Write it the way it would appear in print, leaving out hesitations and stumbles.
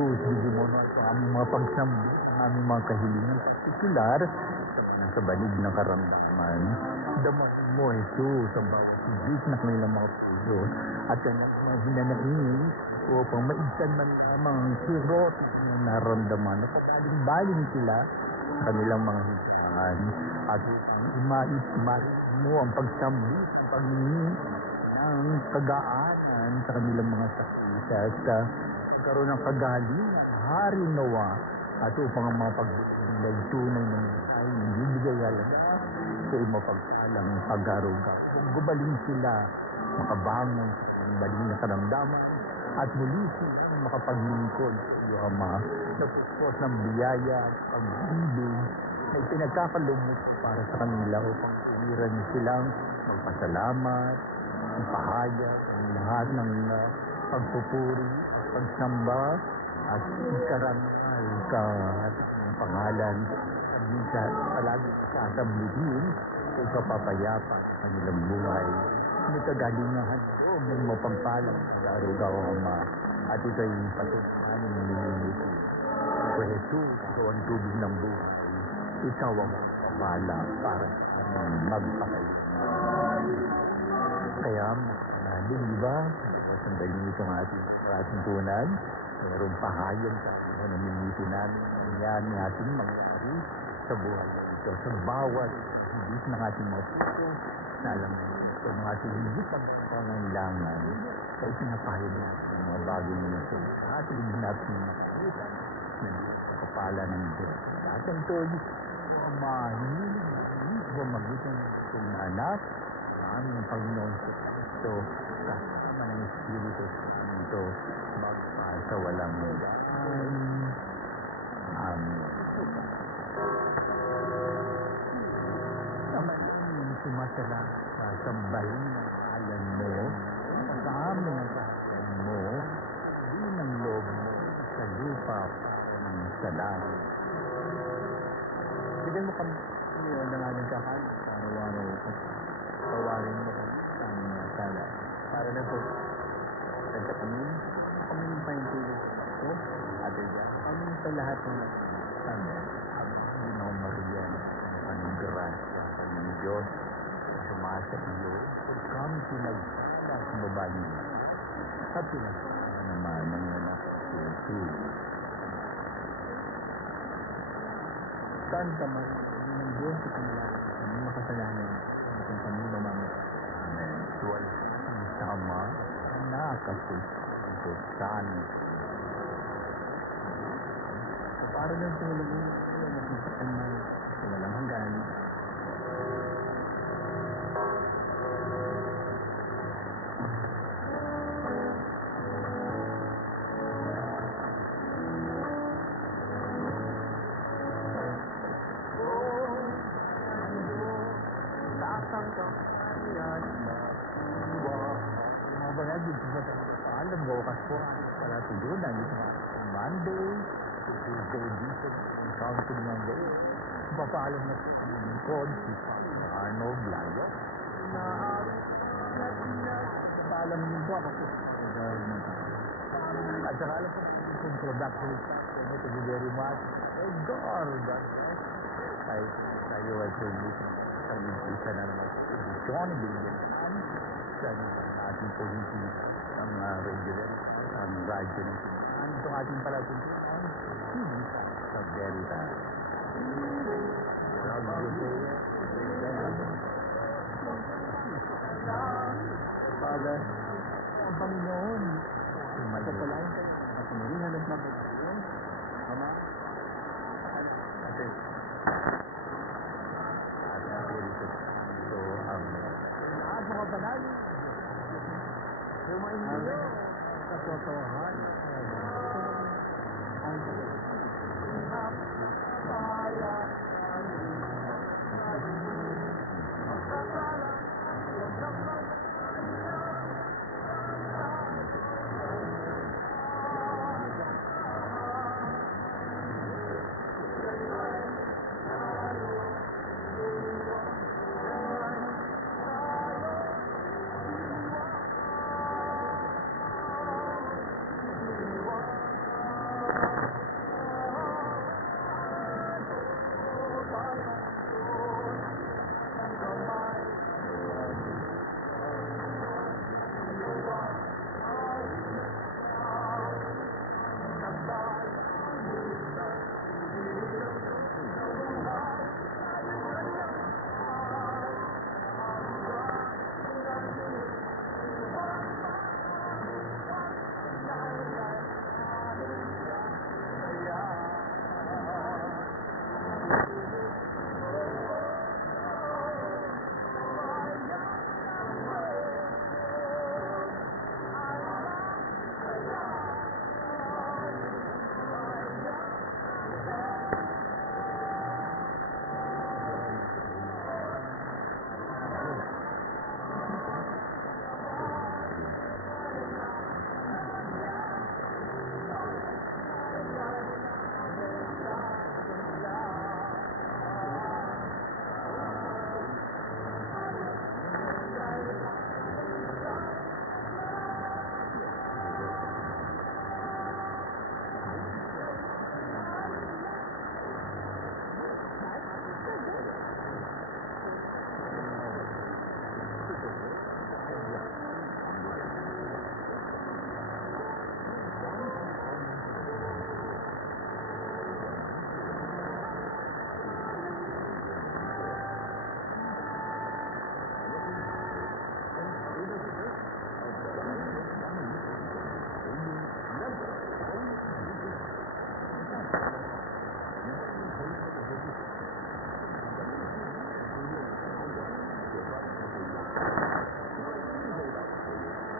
Jesus, bigyan mo na sa aming mga pagsamba, ang aming mga kahilingan, partikular, sa banig ng karamdaman. Damasin mo, Jesus, ang bawat ibig na kanilang mga puso at kanilang mga hinanaing upang maibsan man lamang ang kirot na naramdaman at pag-aling-baling sila sa kanilang mga higaan at upang imais mo ang pagsambit, ang pagningi ng kagaanan sa kanilang mga sakit at karoon ng kagaling, hari nawa at upang ang mga pagbuting nila ay tunay na ay bibigay alam sa mapagpalang pag-aruga. Kung gumaling sila, makabangon sa baling na karamdaman at muli silang makapaglingkod sa iyo, Ama, na puspos ng biyaya at pag-ibig na ipinagkakalumot para sa kanila upang tuwiran silang magpasalamat, ipahayag ang lahat ng pagpupuri at pagsamba at ikarangal ka at ang pangalan at minsan palagi sasablihin kay kapapayapa sa kanilang buhay. May kagalingahan o ng mapagpalang pag-aruga o Ama at ito ay patutuhanin ng nililito. O Jesus, ikaw ang tubig ng buhay. Ikaw ang pala para sa aming magpakayo. Kaya, natin, di ba? Sandali nito ang ating tunad. Mayroong pahayag sa ating namimiti namin. Yan ang ating mangyari sa buhay ito. Sa bawat higit ng ating mga puso na alam mo ito, ng ating higit ang pangangailangan. Kaya pinapahayag natin ang mga bagay nito. At hindi natin makikita na kapala ng Diyos. At ang tuloy, ang mahilig bumagitan ng itong anak, ang aming Panginoon sa Kristo, kasama ng Espiritu Santo, magpahal sa walang hanggan. Amen. Naman yung sumasala sa sambahin ng alam mo, sa aming ang kahalan mo, din ang loob mo sa lupa ng salamat. Bigyan mo kami ngayon ng aming kakain sa araw-araw at tawarin mo sa aming mga sala. Para na po, nagka kami paintulog ko at kami sa lahat ng kami. Ginong Maria, ang grasya ng Diyos, sumasa iyo, kami pinagkas babae at pinagkas naman ng anak Jesus. Santa Maria, ng Diyos sa kanila, ang makasalanan, kung kami mamamit. Amen. Tuwal ang sama, anak at Espiritu Santo. So, para lang sa walang nakita mo sa walang hanggan. Paalam ko wakas po para tugunan ito Monday, Tuesday edition ng Counting Monday. Papaalam na po ang lingkod si Pastor Arnold Layo. Papaalam din po ako po. At saka alam po kung production thank you very much. Thank God. Tayo ay tuloy sa isa na naman edisyon binigyan sa ating position ang regular ang radyo ng itong ating palatuntunan sa Veritas. Father, ang Panginoon, sa